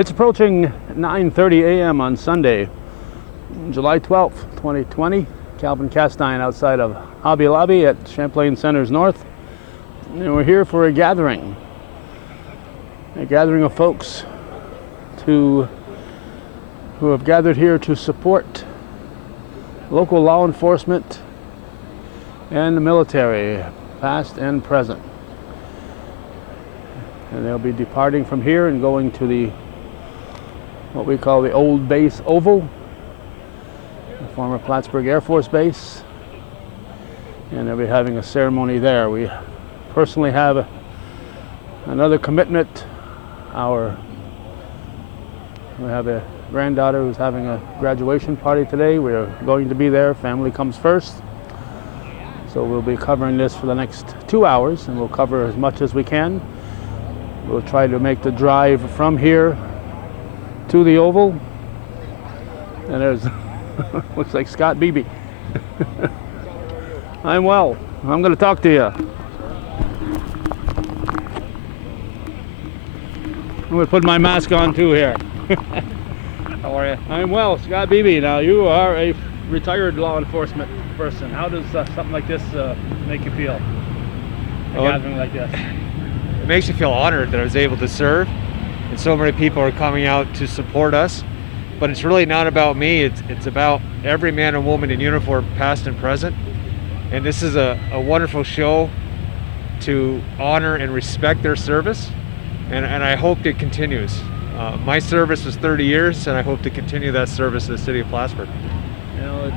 It's approaching 9:30 a.m. on Sunday, July 12th, 2020. Calvin Castine outside of Hobby Lobby at Champlain Centers North. And we're here for a gathering of folks who have gathered here to support local law enforcement and the military, past and present. And they'll be departing from here and going to what we call the Old Base Oval, the former Plattsburgh Air Force Base, and they'll be having a ceremony there. We personally have another commitment. We have a granddaughter who's having a graduation party today. We're going to be there. Family comes first. So we'll be covering this for the next 2 hours, and we'll cover as much as we can. We'll try to make the drive from here to the Oval. And there's, looks like Scott Beebe. I'm well. I'm going to talk to you. I'm going to put my mask on too here. How are you? I'm well, Scott Beebe. Now, you are a retired law enforcement person. How does something like this make you feel? A gathering like this? It makes you feel honored that I was able to serve, and so many people are coming out to support us. But it's really not about me. It's about every man and woman in uniform, past and present. And this is a wonderful show to honor and respect their service. And I hope it continues. My service was 30 years, and I hope to continue that service in the city of Plattsburgh. You know,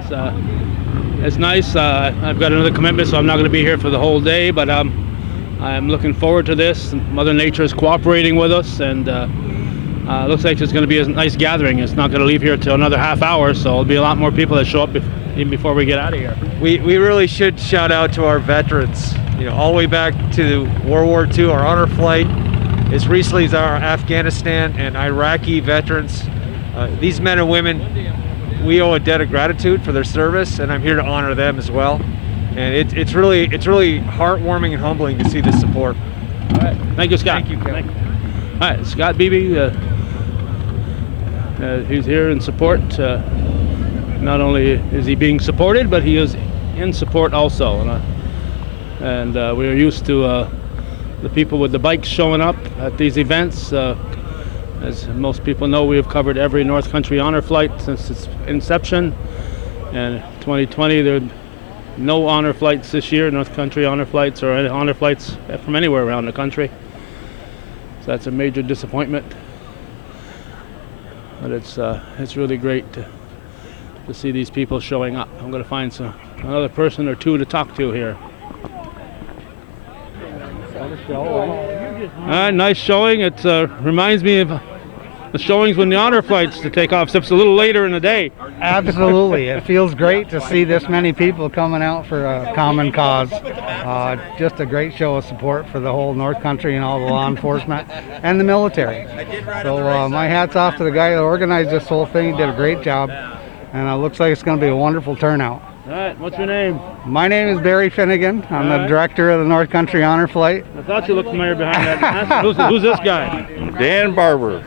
it's nice. I've got another commitment, so I'm not going to be here for the whole day, but I'm looking forward to this. Mother Nature is cooperating with us, and looks like it's going to be a nice gathering. It's not going to leave here until another half hour, so there'll be a lot more people that show up even before we get out of here. We really should shout out to our veterans. You know, all the way back to World War II, our honor flight. As recently as our Afghanistan and Iraqi veterans, these men and women, we owe a debt of gratitude for their service, and I'm here to honor them as well. And it's really heartwarming and humbling to see this support. All right, thank you, Scott. Thank you, Kevin. All right, Scott Beebe, he's here in support. Not only is he being supported, but he is in support also. And we are used to the people with the bikes showing up at these events. As most people know, we have covered every North Country honor flight since its inception. And 2020, there are no honor flights this year, North Country honor flights or any honor flights from anywhere around the country. So that's a major disappointment. But it's really great to see these people showing up. I'm going to find another person or two to talk to here. Nice showing. It reminds me of the showings when the honor flights to take off, except it's a little later in the day. Absolutely. It feels great to see this many people coming out for a common cause. Just a great show of support for the whole North Country and all the law enforcement and the military. So my hat's off to the guy that organized this whole thing. He did a great job, and it looks like it's going to be a wonderful turnout. All right, what's your name? My name is Barry Finnegan. I'm the director of the North Country Honor Flight. I thought you looked familiar behind that. who's this guy? Dan Barber.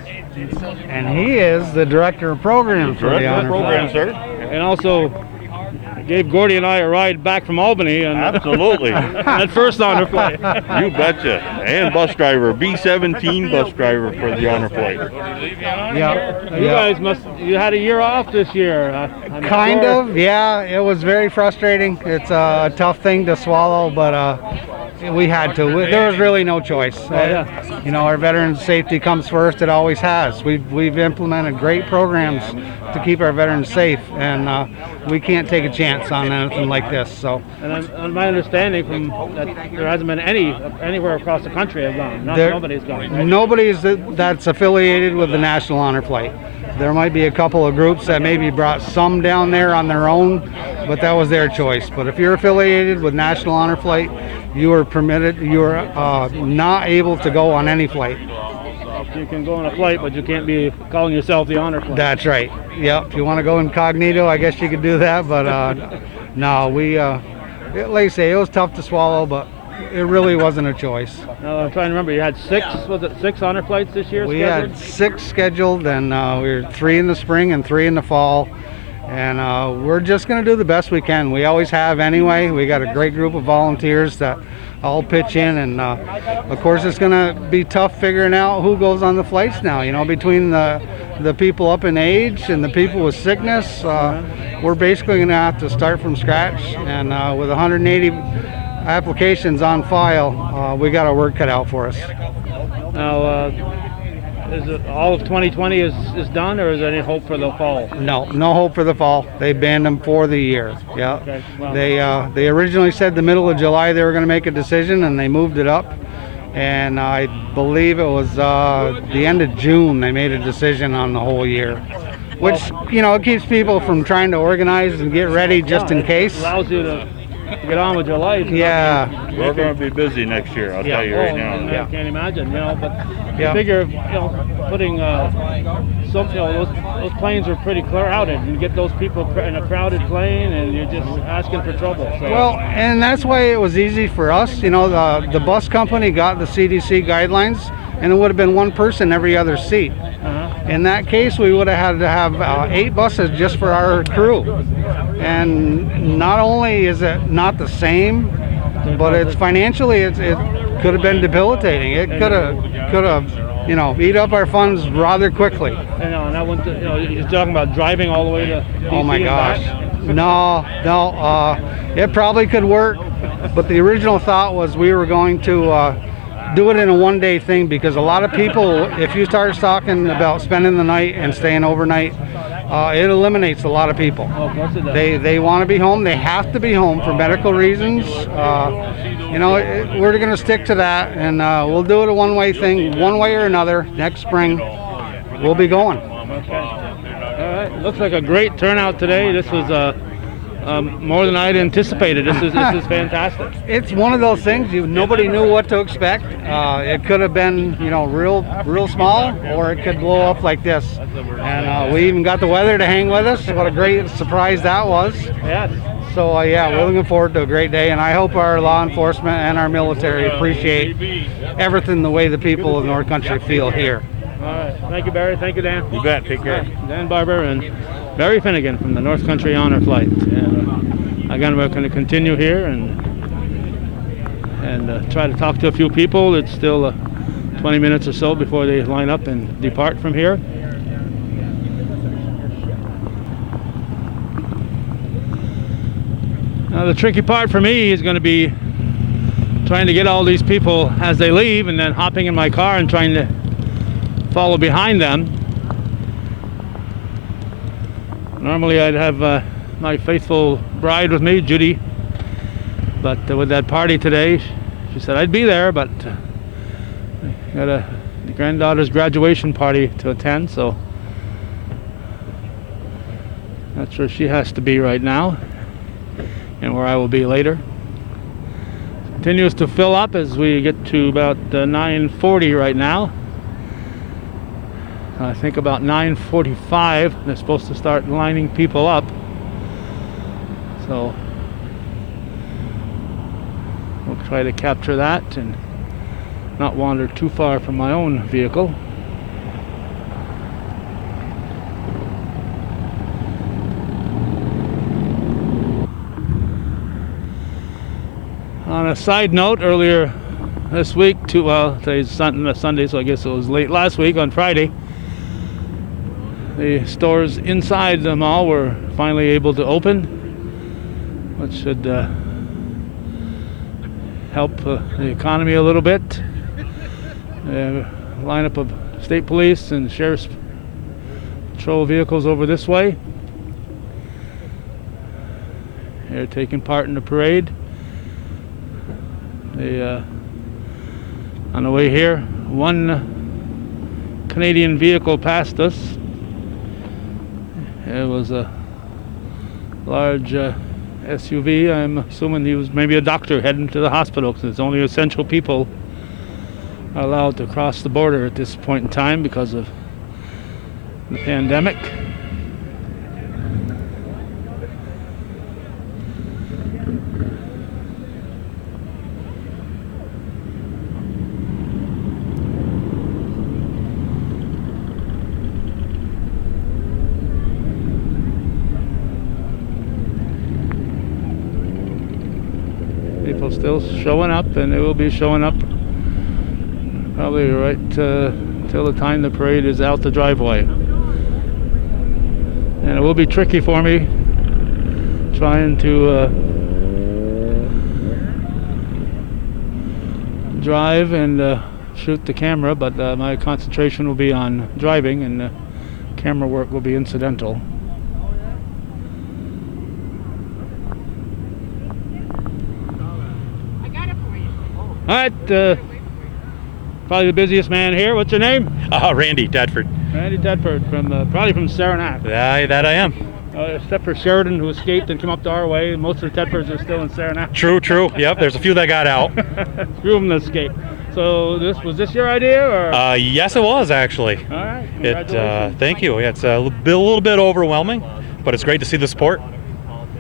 And he is the director of programs for the Honor Flight. Sir. And also gave Gordy and I a ride back from Albany. And Absolutely. that first honor flight. You betcha. And bus driver, B-17 bus driver for the honor flight. Yeah. You guys you had a year off this year. Kind of, yeah. It was very frustrating. It's a tough thing to swallow, but we had to. There was really no choice. You know, our veterans' safety comes first. It always has. We've implemented great programs to keep our veterans safe, and we can't take a chance on anything like this. So. And on my understanding, from that, there hasn't been anywhere across the country have gone. Nobody's gone. Right? Nobody's that's affiliated with the National Honor Flight. There might be a couple of groups that maybe brought some down there on their own, but that was their choice. But if you're affiliated with National Honor Flight, you are permitted, you are not able to go on any flight. You can go on a flight, but you can't be calling yourself the honor flight. That's right. Yep. If you want to go incognito, I guess you could do that. But no, like I say, it was tough to swallow, but it really wasn't a choice. No, I'm trying to remember. You had was it 6 honor flights this year? We scheduled? had 6 scheduled, and we were 3 in the spring and 3 in the fall. And we're just going to do the best we can. We always have anyway. We got a great group of volunteers that all pitch in, and of course it's going to be tough figuring out who goes on the flights now. You know, between the people up in age and the people with sickness, we're basically going to have to start from scratch. And with 180 applications on file, we got our work cut out for us. Now, is it all of 2020 is done, or is there any hope for the fall? No hope for the fall. They banned them for the year. Yeah. Okay, well. They originally said the middle of July they were going to make a decision, and they moved it up. And I believe it was the end of June they made a decision on the whole year, which, you know, it keeps people from trying to organize and get ready just in case. It allows you to get on with your life. Yeah. We're going to be busy next year, I'll tell you right now. I can't imagine, you know, but Yeah. I figure, you know, putting some, you know, those planes are pretty crowded. You get those people in a crowded plane, and you're just asking for trouble. So. Well, and that's why it was easy for us. You know, the bus company got the CDC guidelines, and it would have been 1 person every other seat. In that case, we would have had to have 8 buses just for our crew. And not only is it not the same, but it's financially, it could have been debilitating. It could have, you know, eat up our funds rather quickly. You know, and I went to, you know, you're talking about driving all the way to DC. Oh my and gosh. back? No, it probably could work, but the original thought was we were going to do it in a one-day thing, because a lot of people, if you start talking about spending the night and staying overnight, it eliminates a lot of people. Oh, of course it does. They want to be home. They have to be home for medical reasons. You know, we're going to stick to that, and we'll do it a one-way thing, one way or another. Next spring, we'll be going. Okay. All right. Looks like a great turnout today. This was more than I'd anticipated. This is fantastic. It's one of those things nobody knew what to expect. It could have been, you know, real small, or it could blow up like this. And we even got the weather to hang with us. What a great surprise that was. Yes. So yeah, we're looking forward to a great day, and I hope our law enforcement and our military appreciate everything the way the people of North Country feel here. All right. Thank you, Barry. Thank you, Dan. You bet, take care. Dan Barber and Barry Finnegan from the North Country Honor Flight. And again, we're going to continue here and try to talk to a few people. It's still 20 minutes or so before they line up and depart from here. Now, the tricky part for me is going to be trying to get all these people as they leave, and then hopping in my car and trying to follow behind them. Normally I'd have my faithful bride with me, Judy, but with that party today, she said I'd be there, but got a granddaughter's graduation party to attend, so that's where she has to be right now, and where I will be later. Continues to fill up as we get to about 9:40 right now. I think about 9:45 they're supposed to start lining people up, so we'll try to capture that and not wander too far from my own vehicle. On a side note, earlier this week, today's Sunday, so I guess it was late last week on Friday, the stores inside the mall were finally able to open, which should help the economy a little bit. Lineup of state police and sheriff's patrol vehicles over this way. They're taking part in the parade. On the way here, one Canadian vehicle passed us. It was a large SUV. I'm assuming he was maybe a doctor heading to the hospital, because it's only essential people are allowed to cross the border at this point in time because of the pandemic. People still showing up, and they will be showing up probably right till the time the parade is out the driveway. And it will be tricky for me trying to drive and shoot the camera, but my concentration will be on driving, and camera work will be incidental. I got it for you. All right, probably the busiest man here. What's your name? Randy Tedford. Randy Tedford, from probably from Saranac. That I am. Except for Sheridan, who escaped and came up to our way. Most of the Tedfords are still in Saranac. True. Yep, there's a few that got out. Few of them escaped. So was this your idea, or? Yes, it was actually. All right. Congratulations. Thank you. Yeah, it's a little bit overwhelming, but it's great to see the support.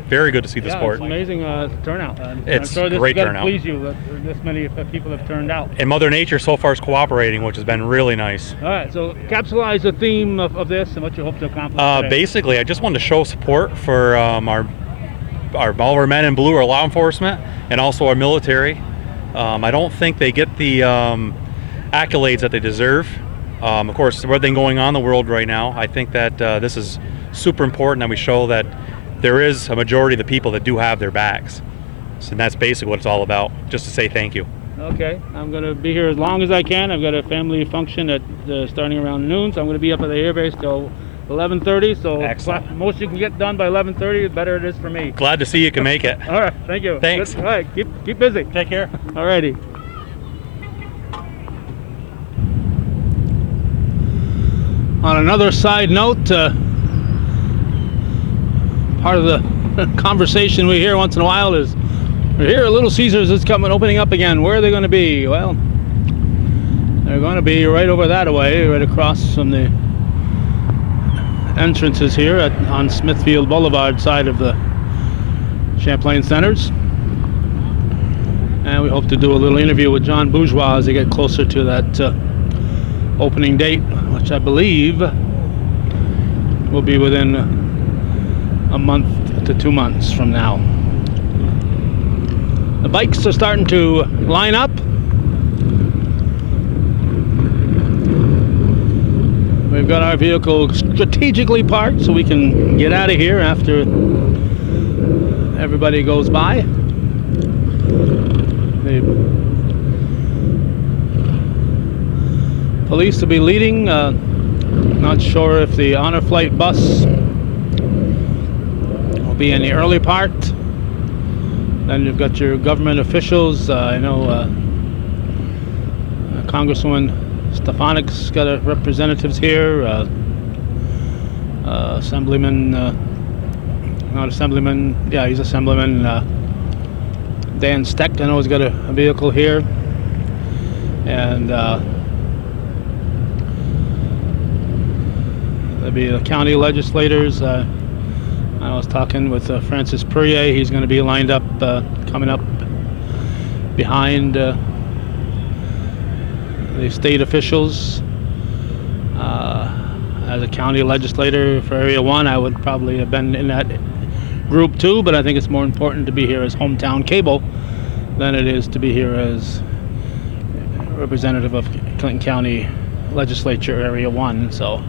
Very good to see the support. It's amazing turnout. It's I'm sure this great is gonna turnout. please you that this many people have turned out. And Mother Nature so far is cooperating, which has been really nice. All right. So capsulize the theme of this and what you hope to accomplish today. Basically, I just wanted to show support for all of our men in blue, our law enforcement, and also our military. I don't think they get the accolades that they deserve. Of course, everything going on in the world right now, I think that this is super important that we show that there is a majority of the people that do have their backs. So that's basically what it's all about, just to say thank you. Okay, I'm going to be here as long as I can. I've got a family function at starting around noon, so I'm going to be up at the airbase till 11:30. So Excellent. most you can get done by 11:30, the better it is for me. Glad to see you can make it. All right, thank you. Thanks. Good. All right, keep busy. Take care. All righty. On another side note, part of the conversation we hear once in a while is, we're here at Little Caesars is opening up again. Where are they going to be? Well, they're going to be right over that way, right across from the entrances here on Smithfield Boulevard side of the Champlain Centers. And we hope to do a little interview with John Bourgeois as they get closer to that opening date, which I believe will be within a month to 2 months from now. The bikes are starting to line up. We've got our vehicle strategically parked so we can get out of here after everybody goes by. The police will be leading. Not sure if the honor flight bus will be in the early part. Then you've got your government officials. I know Congresswoman Stefanik's got representatives here. Assemblyman, not Assemblyman, yeah, he's Assemblyman. Dan Steck, I know, has got a vehicle here. And there'll be the county legislators. I was talking with Francis Perrier. He's going to be lined up, coming up behind the state officials. As a county legislator for Area 1, I would probably have been in that group too, but I think it's more important to be here as hometown cable than it is to be here as representative of Clinton County Legislature Area 1. So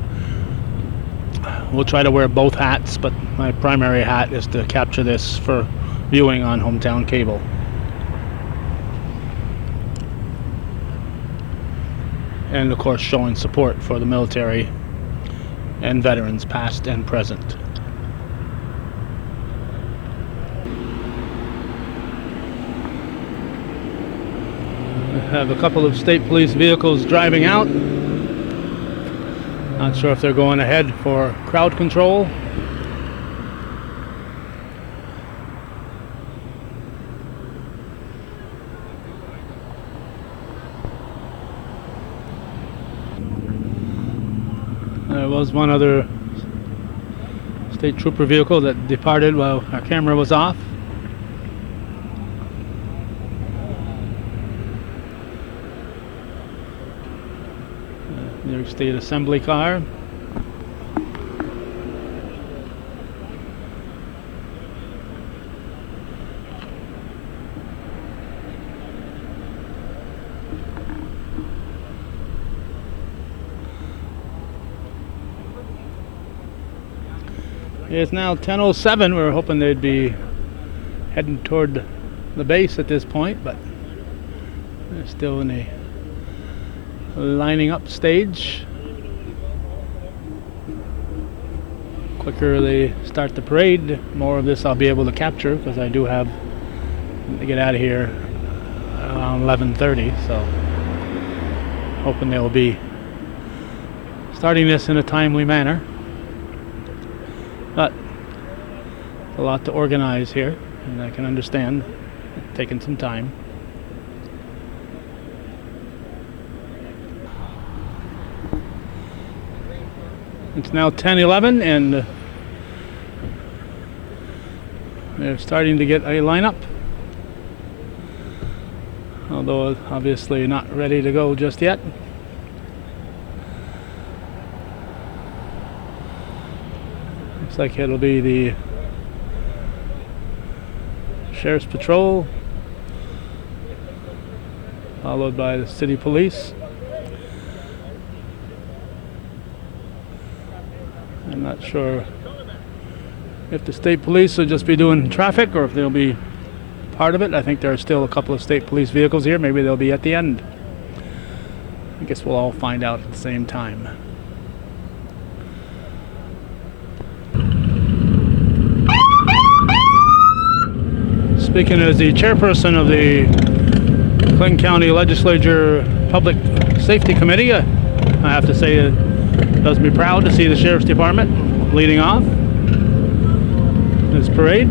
we'll try to wear both hats, but my primary hat is to capture this for viewing on hometown cable. And of course showing support for the military and veterans past and present. I have a couple of state police vehicles driving out. Not sure if they're going ahead for crowd control. There was one other state trooper vehicle that departed while our camera was off. New York State Assembly car. It's now 10:07. We were hoping they'd be heading toward the base at this point, but they're still in a lining up stage. Quicker they start the parade, more of this I'll be able to capture, because I do have to get out of here around 11:30, so hoping they'll be starting this in a timely manner. But a lot to organize here, and I can understand it taking some time. It's now 10:11, and they're starting to get a lineup, although obviously not ready to go just yet. Looks like it'll be the Sheriff's Patrol, followed by the City Police. I'm not sure if the State Police will just be doing traffic or if they'll be part of it. I think there are still a couple of State Police vehicles here. Maybe they'll be at the end. I guess we'll all find out at the same time. Speaking as the chairperson of the Clinton County Legislature Public Safety Committee, I have to say it does me proud to see the Sheriff's Department leading off this parade.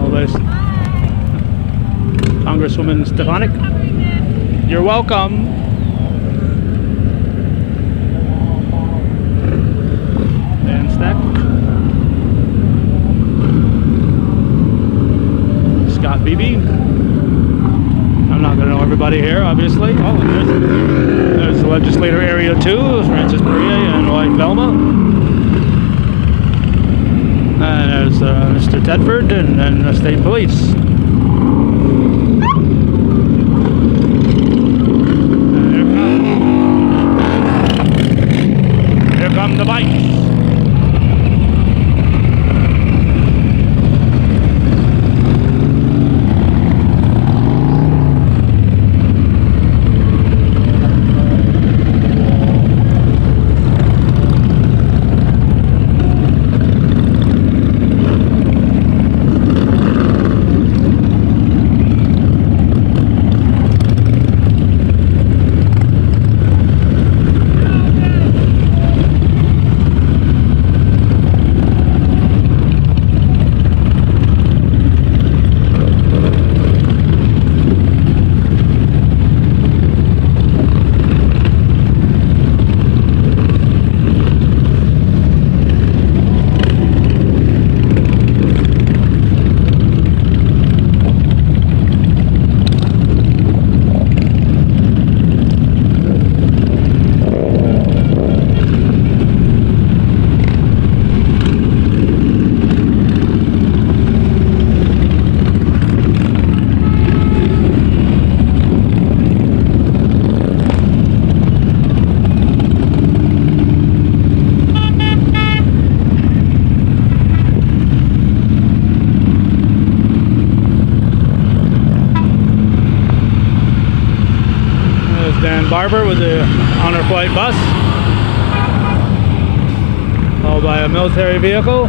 All this Congresswoman Stefanik, you're welcome. And Stack, Scott Beebe. I'm not going to know everybody here, obviously. Oh, there's the Legislator Area 2, Francis Maria and wife Velma. And there's Mr. Tedford and then the State Police. And here come the bikes. Barber with the honor flight bus, followed by a military vehicle.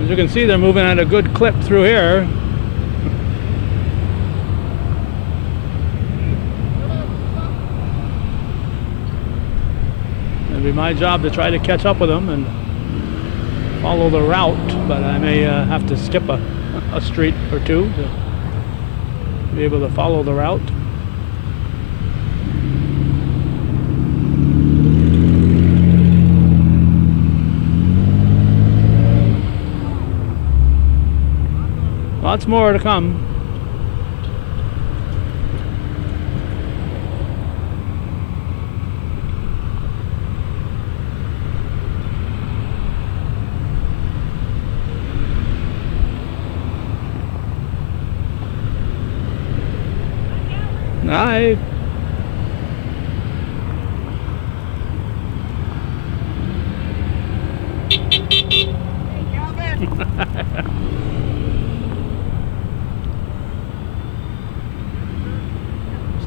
As you can see, they're moving at a good clip through here. It'll be my job to try to catch up with them and follow the route, but I may have to skip a street or two to be able to follow the route. Lots more to come. I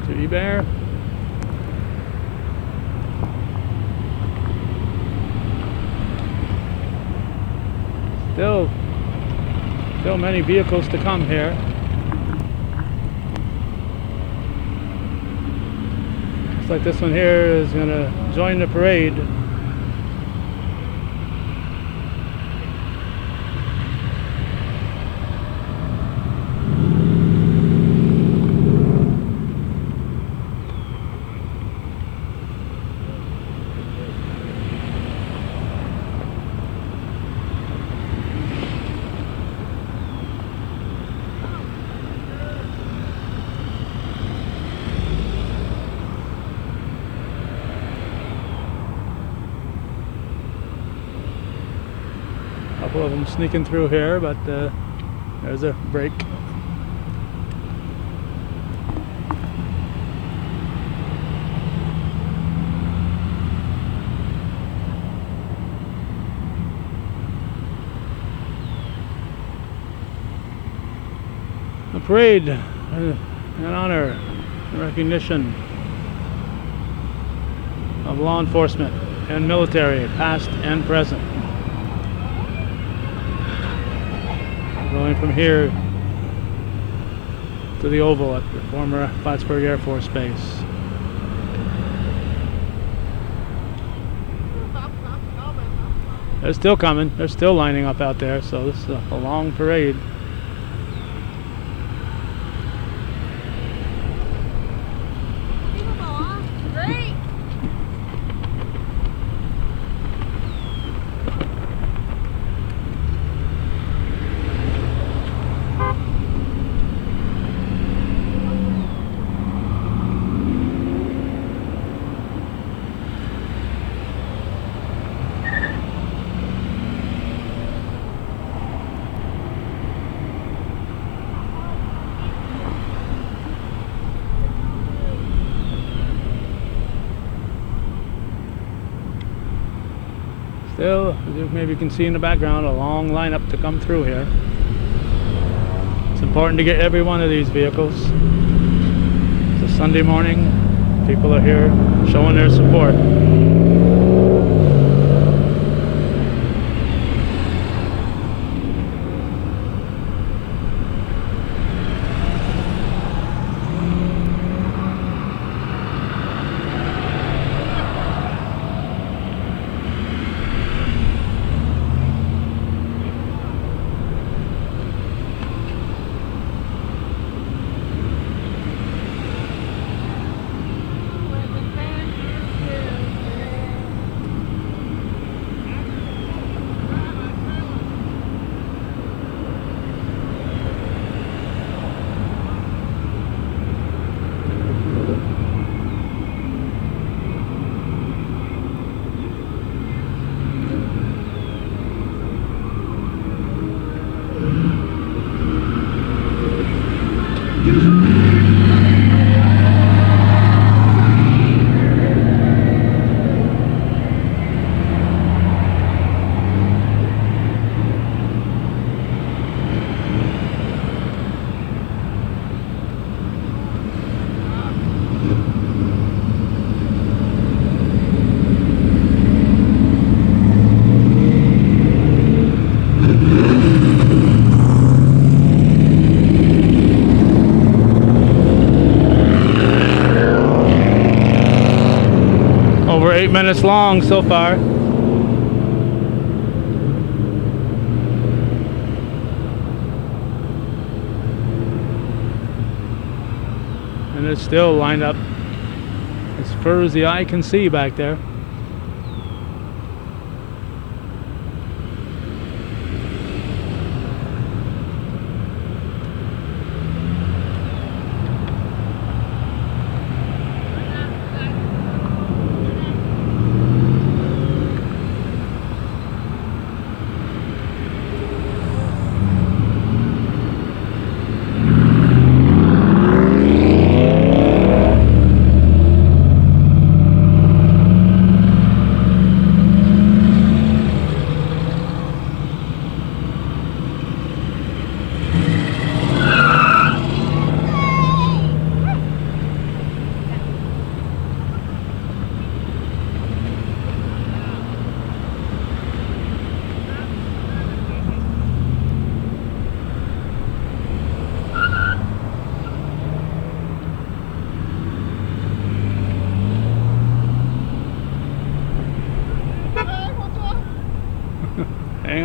Mr. E-Bear. Still many vehicles to come here. Looks like this one here is going to join the parade. Couple of them sneaking through here, but there's a break. A parade in honor and recognition of law enforcement and military, past and present. Going from here to the Oval at the former Plattsburgh Air Force Base. They're still coming. They're still lining up out there, so this is a long parade. Great. Still, as you maybe can see in the background, a long lineup to come through here. It's important to get every one of these vehicles. It's a Sunday morning. People are here showing their support. Over 8 minutes long so far. And it's still lined up as far as the eye can see back there.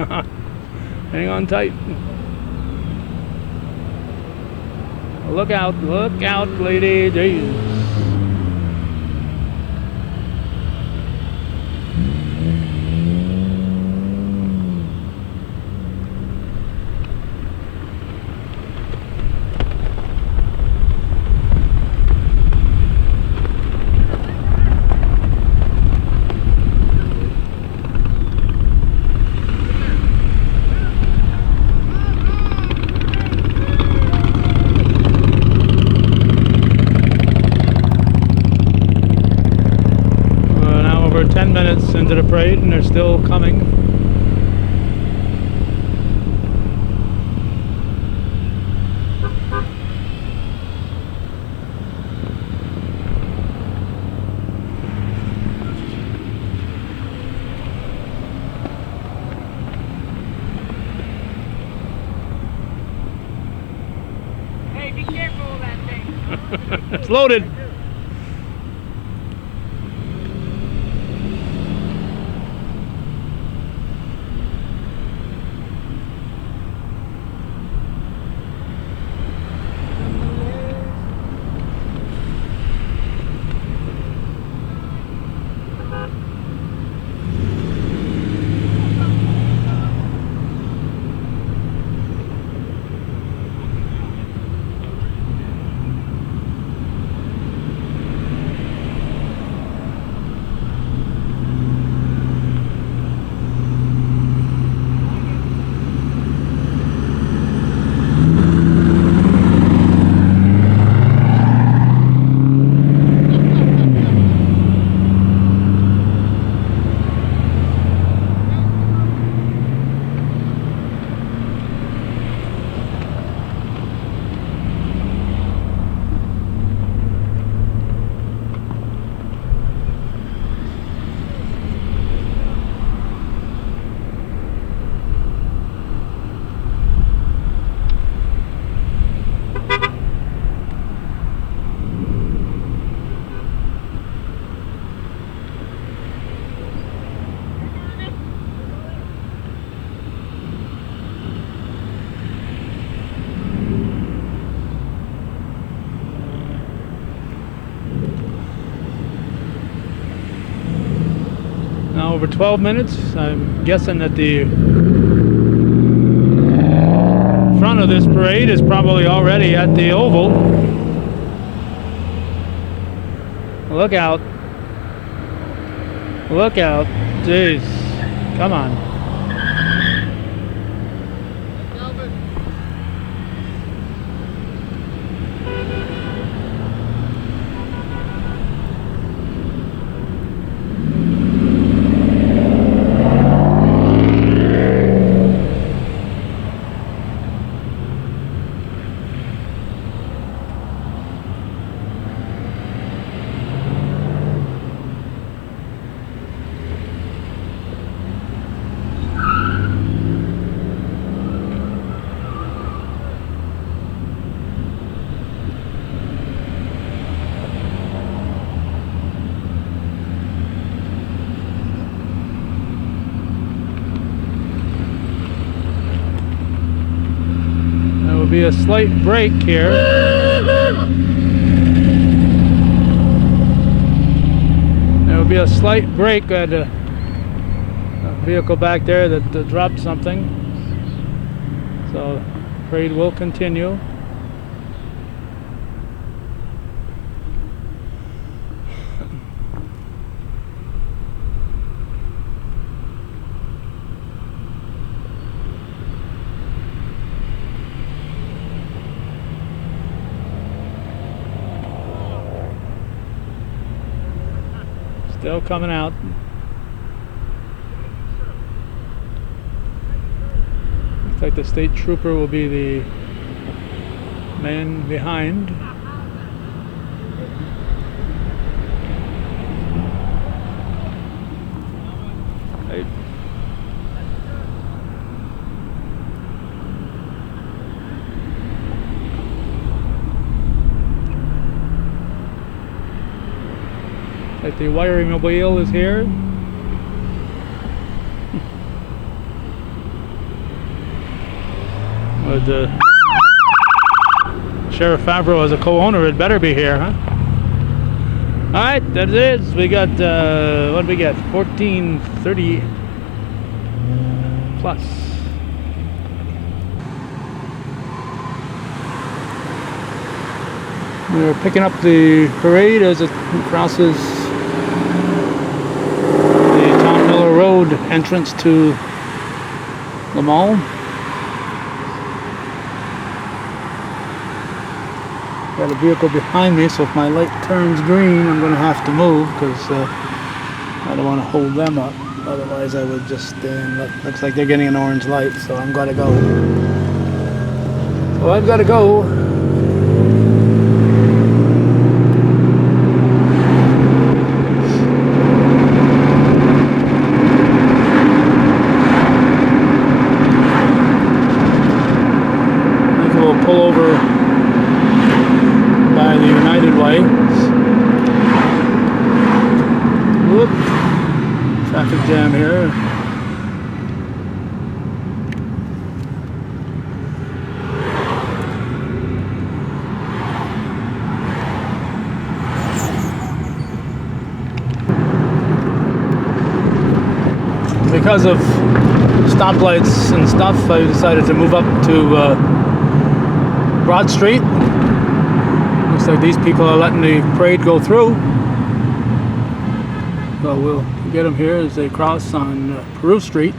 Hang on tight. Look out, lady. Jeez. We're 10 minutes into the parade and they're still coming. Hey, be careful of that thing. It's loaded. Now over 12 minutes. I'm guessing that the front of this parade is probably already at the oval. Look out. Look out. Jeez. Come on. Be a slight break here. There will be a slight break at a vehicle back there that dropped something. So parade will continue. Still coming out. Looks like the state trooper will be the man behind. Hey. Like the wiring mobile is here. With Sheriff Favreau as a co-owner, it better be here, huh? All right, that it is. We got what did we get? 1430 plus. We're picking up the parade as it crosses the Tom Miller Road entrance to the mall. Got a vehicle behind me, so if my light turns green, I'm going to have to move because I don't want to hold them up. Otherwise, I would just stand. Looks like they're getting an orange light, so I'm got to go. So I've got to go. I think we'll pull over by the United Way. Whoop. Traffic jam here. Because of stoplights and stuff, I decided to move up to Broad Street. Looks like these people are letting the parade go through. So we'll get them here as they cross on Peru Street.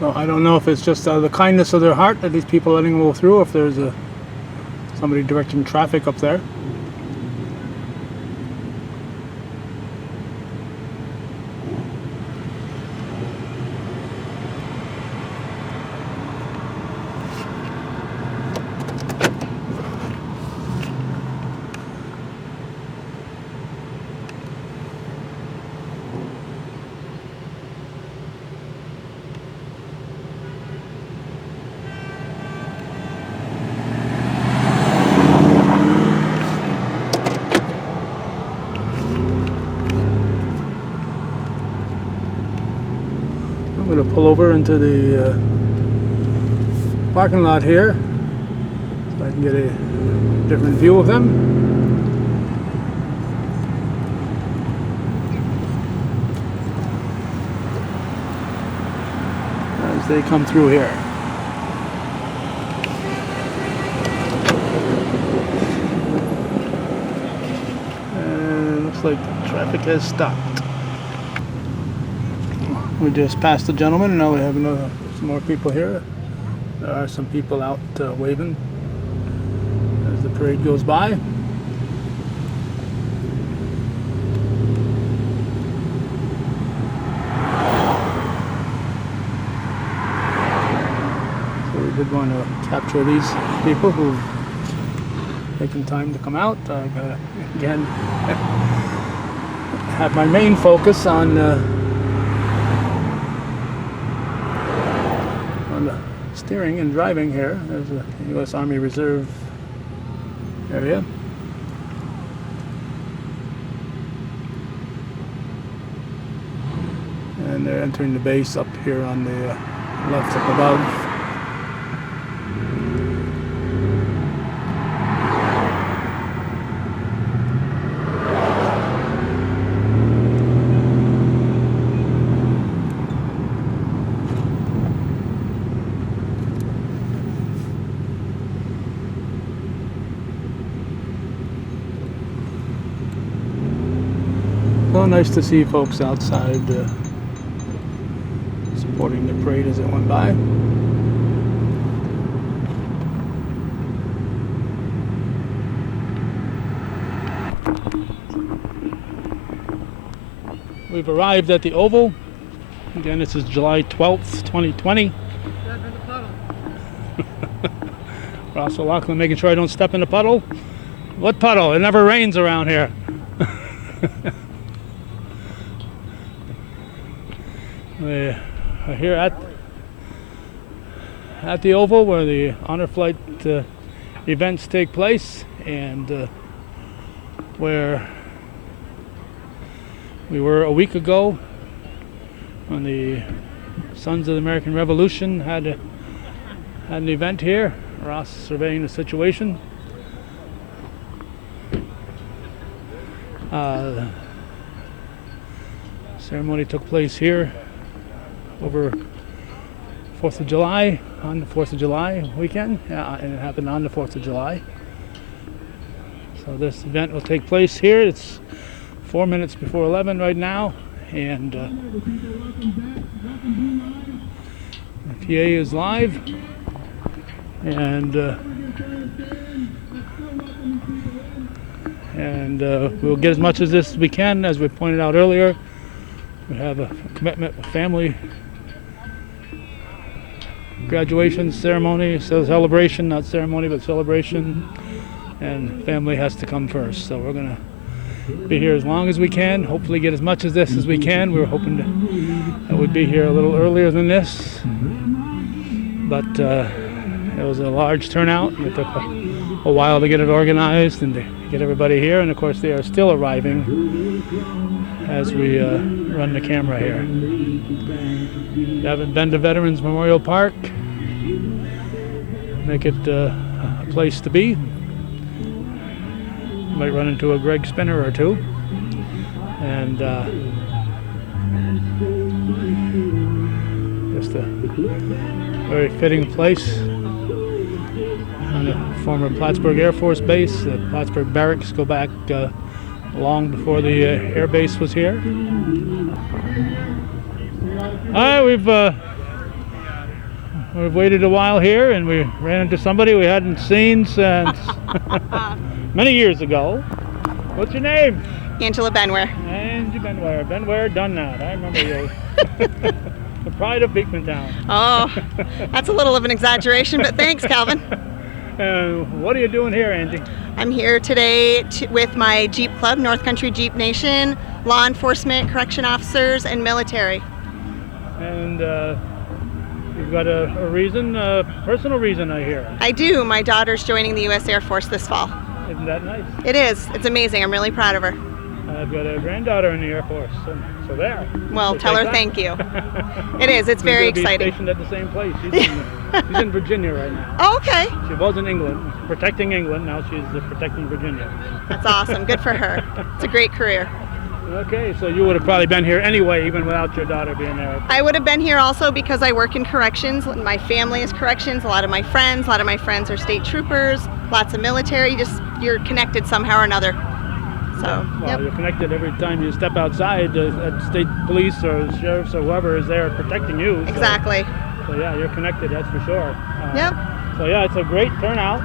Well, I don't know if it's just out of the kindness of their heart that these people are letting them go through, or if there's somebody directing traffic up there. I'm going to pull over into the parking lot here so I can get a different view of them. As they come through here. And looks like the traffic has stopped. We just passed the gentleman, and now we have some more people here. There are some people out waving as the parade goes by. So we did want to capture these people who've taken time to come out. I gotta, again, have my main focus on on the steering and driving here. There's a U.S. Army Reserve area. And they're entering the base up here on the left up above. So nice to see folks outside supporting the parade as it went by. We've arrived at the Oval. Again, this is July 12th, 2020. Ross O'Loughlin making sure I don't step in the puddle. What puddle? It never rains around here. We are here at the Oval where the honor flight events take place, and where we were a week ago when the Sons of the American Revolution had an event here. Ross surveying the situation. Ceremony took place here over 4th of July, on the 4th of July weekend. Yeah, and it happened on the 4th of July. So this event will take place here. It's 4 minutes before 11 right now, and the PA is live, and we'll get as much of this as we can. As we pointed out earlier, we have a commitment with family, graduation ceremony, so celebration, not ceremony, but celebration, and family has to come first. So we're gonna be here as long as we can, hopefully get as much of this as we can. We were hoping that we'd be here a little earlier than this, but it was a large turnout, and it took a while to get it organized and to get everybody here, and of course they are still arriving as we run the camera here. If you haven't been to Veterans Memorial Park, make it a place to be. You might run into a Greg Spinner or two, and just a very fitting place on the former Plattsburgh Air Force Base. The Plattsburgh Barracks go back long before the air base was here. All right, we've waited a while here, and we ran into somebody we hadn't seen since many years ago. What's your name? Angela Benware. Angie Benware. Benware done that. I remember you. The pride of Beekmantown. Oh, that's a little of an exaggeration, but thanks, Calvin. What are you doing here, Angie? I'm here today with my Jeep Club, North Country Jeep Nation, law enforcement, correction officers, and military. And you've got a reason, a personal reason, I hear. I do. My daughter's joining the U.S. Air Force this fall. Isn't that nice? It is. It's amazing. I'm really proud of her. I've got a granddaughter in the Air Force, so there. Well, So tell her that. thank you. It is. It's very She's gonna be exciting. stationed at the same place. She's in Virginia right now. Oh, okay. She was in England, protecting England. Now she's protecting Virginia. That's awesome. Good for her. It's a great career. Okay, so you would have probably been here anyway, even without your daughter being there. I would have been here also because I work in corrections. My family is corrections. A lot of my friends are state troopers, lots of military. Just, you're connected somehow or another. So, Well, yep. you're connected every time you step outside at state police or sheriffs or whoever is there protecting you. So, Exactly. So yeah, you're connected, that's for sure. Yep. So yeah, it's a great turnout.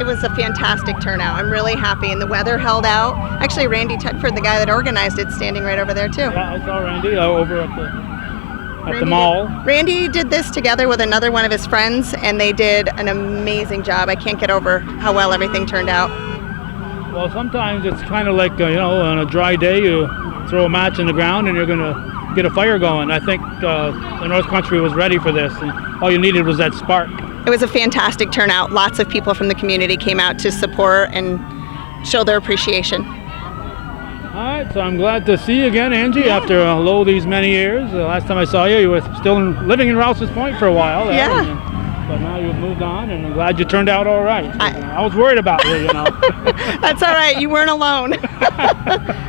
It was a fantastic turnout. I'm really happy, and the weather held out. Actually, Randy Tedford, the guy that organized it, standing right over there too. Yeah, I saw Randy over at the mall. Randy did this together with another one of his friends, and they did an amazing job. I can't get over how well everything turned out. Well, sometimes it's kind of like, on a dry day, you throw a match in the ground and you're going to get a fire going. I think the North Country was ready for this, and all you needed was that spark. It was a fantastic turnout. Lots of people from the community came out to support and show their appreciation. All right, so I'm glad to see you again, Angie, after these many years. The last time I saw you, you were still living in Rouse's Point for a while. There, Yeah. but now you've moved on, and I'm glad you turned out all right. I was worried about you, you know. That's all right. You weren't alone.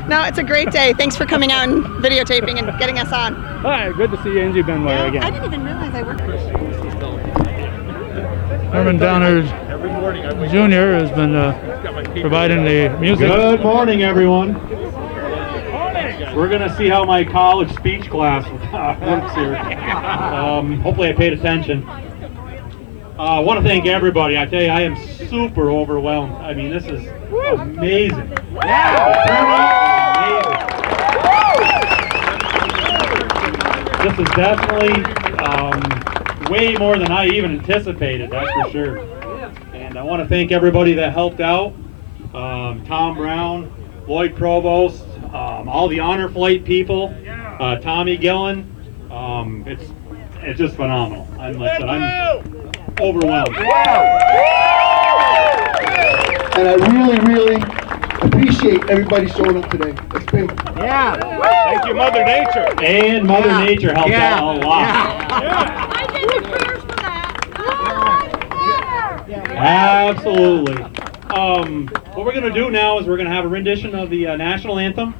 No, it's a great day. Thanks for coming out and videotaping and getting us on. All right, good to see you, Angie Benway again. I didn't even realize I worked for you. Herman Downer Jr. has been providing the music. Good morning, everyone. We're going to see how my college speech class works here. Hopefully I paid attention. I want to thank everybody. I tell you, I am super overwhelmed. I mean, this is amazing. This is definitely way more than I even anticipated, that's for sure. And I want to thank everybody that helped out. Tom Brown, Lloyd Provost, all the honor flight people, Tommy Gillen. It's just phenomenal. I'm overwhelmed. And I really appreciate everybody showing up today. It's been Thank you, Mother Nature. And Mother Nature helped out a lot. I did the prayers for that. Absolutely. What we're going to do now is we're going to have a rendition of the national anthem.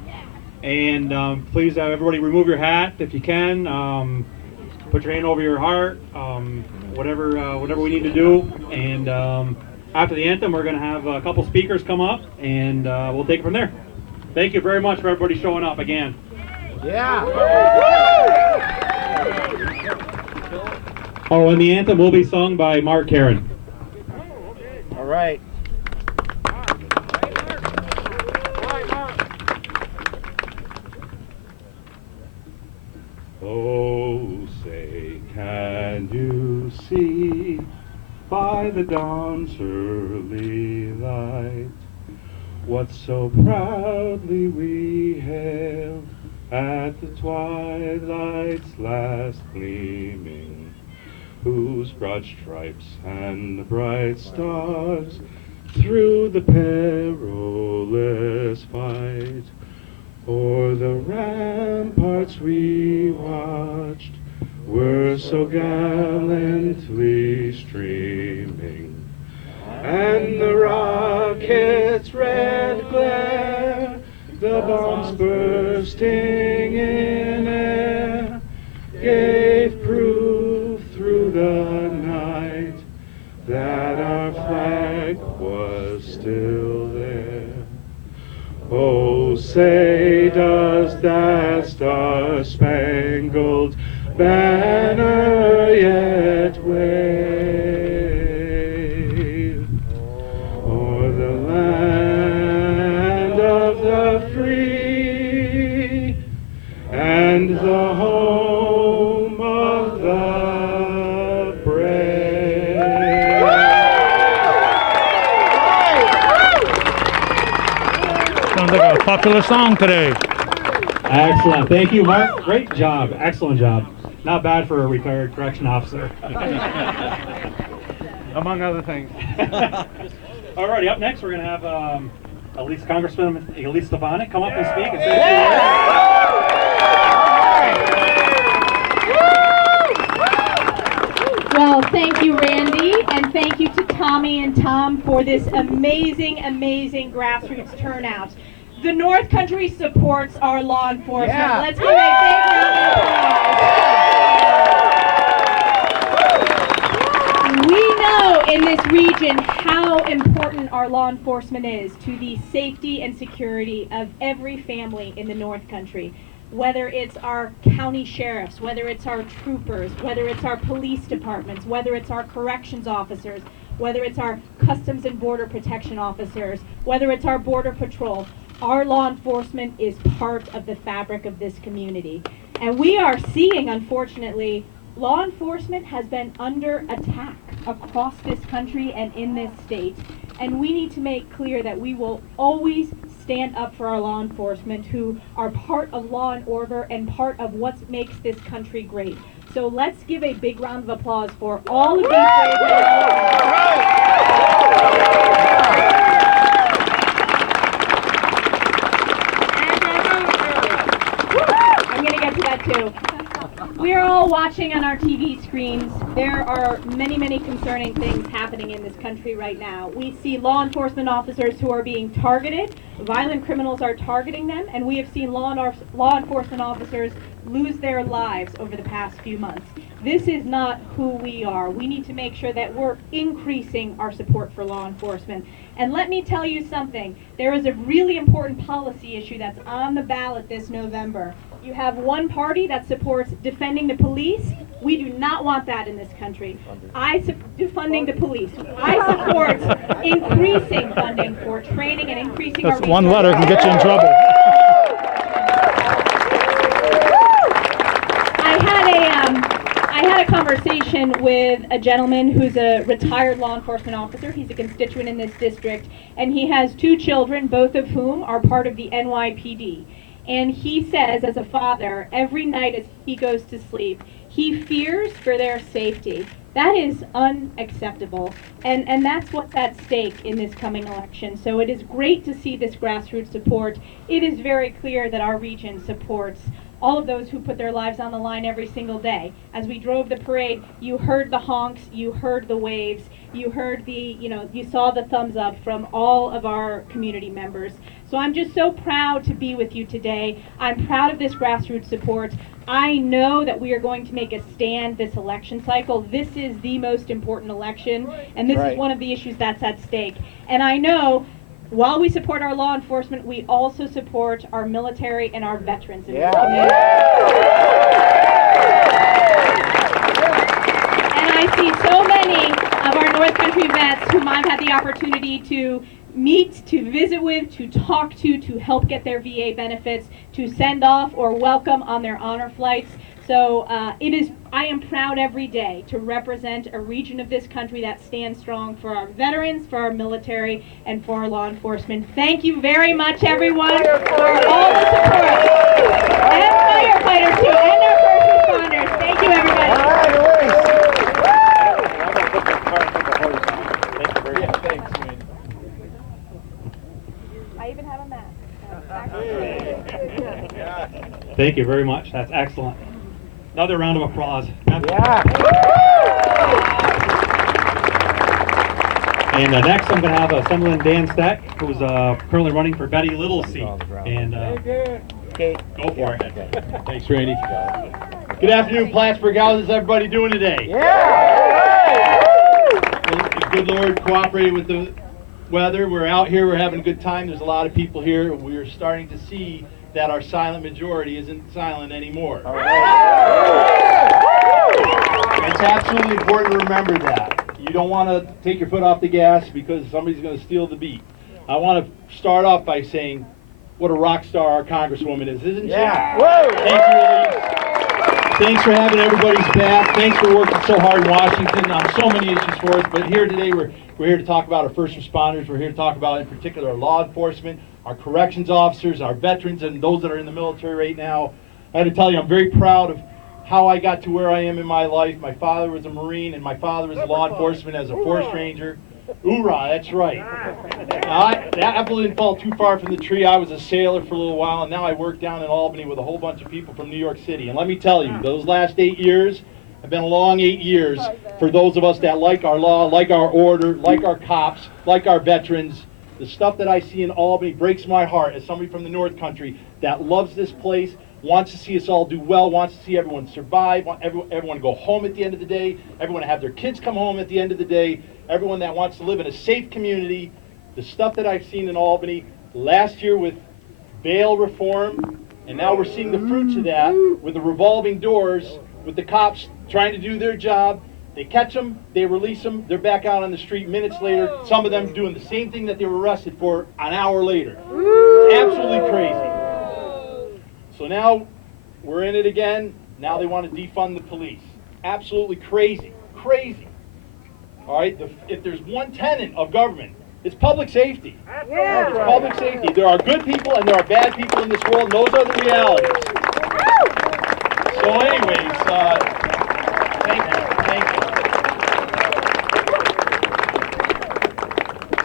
And please, everybody, remove your hat if you can. Put your hand over your heart. Whatever we need to do. And after the anthem, we're going to have a couple speakers come up, and we'll take it from there. Thank you very much for everybody showing up again. Oh, and the anthem will be sung by Mark Karen. all right. Oh, say, can you see by the dawn's early light what so proudly we hailed at the twilight's last gleaming, whose broad stripes and the bright stars through the perilous fight o'er the ramparts we watched were so gallantly streaming, and the rocket's red glare, the bombs bursting in air, gave proof through the night that our flag was still there. Oh, say, does that star-spangled banner yet wave o'er the land of the free and the home of the brave? Sounds like a popular song today. Excellent. Thank you, Mark. Great job. Excellent job. Not bad for a retired correction officer. Among other things. Alrighty, up next we're going to have Congressman Elise Stefanik come up and speak and say a few words. Well, thank you, Randy, and thank you to Tommy and Tom for this amazing grassroots turnout. The North Country supports our law enforcement. Let's give a big round of applause. We know in this region how important our law enforcement is to the safety and security of every family in the North Country. Whether it's our county sheriffs, whether it's our troopers, whether it's our police departments, whether it's our corrections officers, whether it's our Customs and Border Protection officers, whether it's our Border Patrol, our law enforcement is part of the fabric of this community. And we are seeing, unfortunately, law enforcement has been under attack across this country and in this state. And we need to make clear that we will always stand up for our law enforcement who are part of law and order and part of what makes this country great. So let's give a big round of applause for all of these brave men and women. I'm going to get to that too. We are all watching on our TV screens. There are many, many concerning things happening in this country right now. We see law enforcement officers who are being targeted. Violent criminals are targeting them, and we have seen law enforcement officers lose their lives over the past few months. This is not who we are. We need to make sure that we're increasing our support for law enforcement. And let me tell you something. There is a really important policy issue that's on the ballot this November. You have one party that supports defending the police. We do not want that in this country. Defunding the police. I support increasing funding for training and increasing our resources. One letter can get you in trouble. I had a conversation with a gentleman who's a retired law enforcement officer. He's a constituent in this district, and he has 2 children, both of whom are part of the NYPD. And he says, as a father, every night as he goes to sleep, he fears for their safety. That is unacceptable, and that's what's at stake in this coming election. So it is great to see this grassroots support. It is very clear that our region supports all of those who put their lives on the line every single day. As we drove the parade, you heard the honks, you heard the waves, you heard you saw the thumbs up from all of our community members. So I'm just so proud to be with you today. I'm proud of this grassroots support. I know that we are going to make a stand this election cycle. This is the most important election, and this is one of the issues that's at stake. And I know while we support our law enforcement, we also support our military and our veterans in this community. And I see so many of our North Country vets whom I've had the opportunity to meet, to visit with, to talk to help get their VA benefits, to send off or welcome on their honor flights. So I am proud every day to represent a region of this country that stands strong for our veterans, for our military, and for our law enforcement. Thank you very much, everyone, for all the support. And firefighters, too, and our first responders. Thank you, everybody. I even have a mask. Thank you very much. That's excellent. Another round of applause. And next I'm going to have Assemblyman Dan Steck, who's currently running for Betty Little's seat. And go for it. Thanks, Randy. Good afternoon, Plattsburgh. How's everybody doing today? Well, the good Lord cooperated with the weather. We're out here. We're having a good time. There's a lot of people here. We're starting to see that our silent majority isn't silent anymore. It's absolutely important to remember that. You don't want to take your foot off the gas because somebody's going to steal the beat. I want to start off by saying what a rock star our Congresswoman is, isn't she? Thank you, Elise. Thanks for having everybody's back. Thanks for working so hard in Washington on so many issues for us. But here today, we're here to talk about our first responders. We're here to talk about, in particular, our law enforcement, our corrections officers, our veterans, and those that are in the military right now. I had to tell you, I'm very proud of how I got to where I am in my life. My father was a Marine, and my father was in law enforcement as a forest ranger. Hoorah, that's right. That apple didn't fall too far from the tree. I was a sailor for a little while, and now I work down in Albany with a whole bunch of people from New York City. And let me tell you, those last 8 years have been a long 8 years for those of us that like our law, like our order, like our cops, like our veterans. The stuff that I see in Albany breaks my heart as somebody from the North Country that loves this place, wants to see us all do well, wants to see everyone survive, everyone to go home at the end of the day, everyone to have their kids come home at the end of the day, everyone that wants to live in a safe community. The stuff that I've seen in Albany last year with bail reform, and now we're seeing the fruits of that with the revolving doors, with the cops trying to do their job. They catch them, they release them, they're back out on the street minutes later, some of them doing the same thing that they were arrested for an hour later. It's absolutely crazy. So now we're in it again. Now they want to defund the police. Absolutely crazy. Crazy. All right? If there's one tenet of government It's public safety. It's public safety. There are good people and there are bad people in this world, and those are the realities. So anyways, thank you.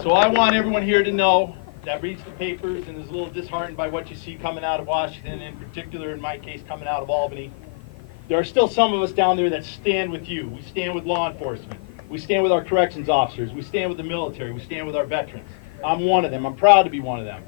So I want everyone here to know that reads the papers and is a little disheartened by what you see coming out of Washington, in particular, in my case, coming out of Albany. There are still some of us down there that stand with you. We stand with law enforcement. We stand with our corrections officers. We stand with the military. We stand with our veterans. I'm one of them. I'm proud to be one of them.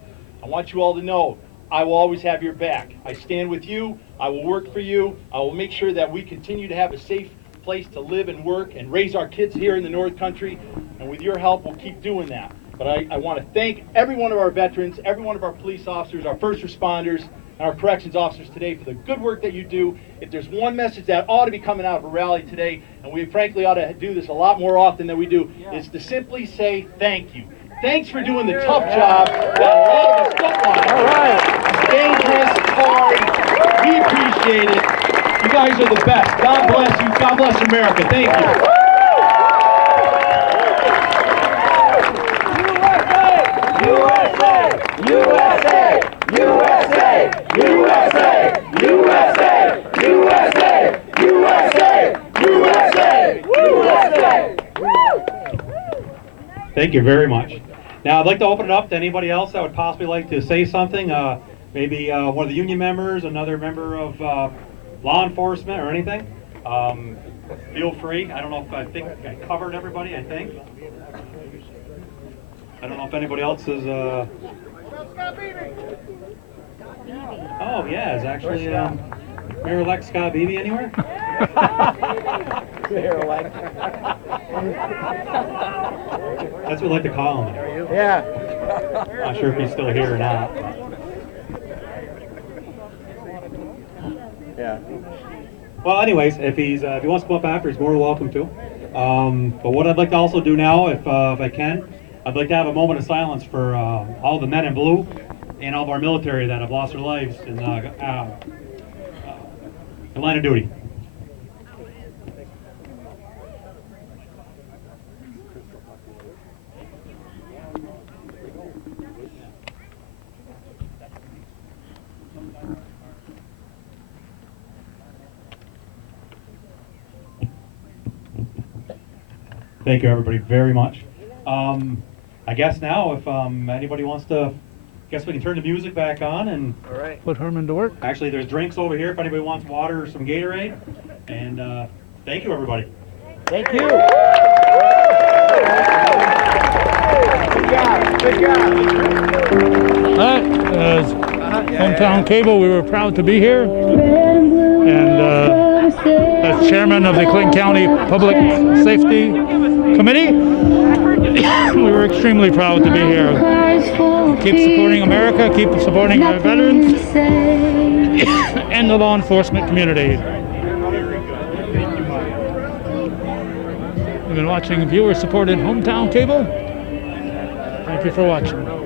I want you all to know I will always have your back. I stand with you. I will work for you. I will make sure that we continue to have a safe place to live and work and raise our kids here in the North Country. And with your help, we'll keep doing that. But I want to thank every one of our veterans, every one of our police officers, our first responders, and our corrections officers today for the good work that you do. If there's one message that ought to be coming out of a rally today, and we frankly ought to do this a lot more often than we do, is to simply say thank you. Thanks for doing the tough job that a lot of us don't want to do. It's dangerous, it's hard. We appreciate it. You guys are the best. God bless you. God bless America. Thank you. USA! USA! USA! USA! USA! USA! USA! USA! Thank you very much. Now I'd like to open it up to anybody else that would possibly like to say something. Maybe one of the union members, another member of law enforcement or anything. Feel free. I don't know if I think I covered everybody, I think. I don't know if anybody else is... Oh yeah, is actually Mayor-elect Scott Beebe anywhere? Mayor-elect. That's what we like to call him. Yeah. Not sure if he's still here or not. Yeah. Well, anyways, if he wants to come up after, he's more than welcome to. But what I'd like to also do now, if I can, I'd like to have a moment of silence for all the men in blue and all of our military that have lost their lives in the line of duty. Thank you, everybody, very much. I guess now, if anybody wants to, I guess we can turn the music back on and All right. Put Herman to work. actually there's drinks over here if anybody wants water or some Gatorade. And thank you, everybody. Thank you. Good job. Good job. As Hometown Cable, we were proud to be here. And as chairman of the Clinton County Public Safety Committee, we were extremely proud to be here. Keep supporting America, keep supporting our veterans and the law enforcement community. You've been watching viewer-supported Hometown Cable. Thank you for watching.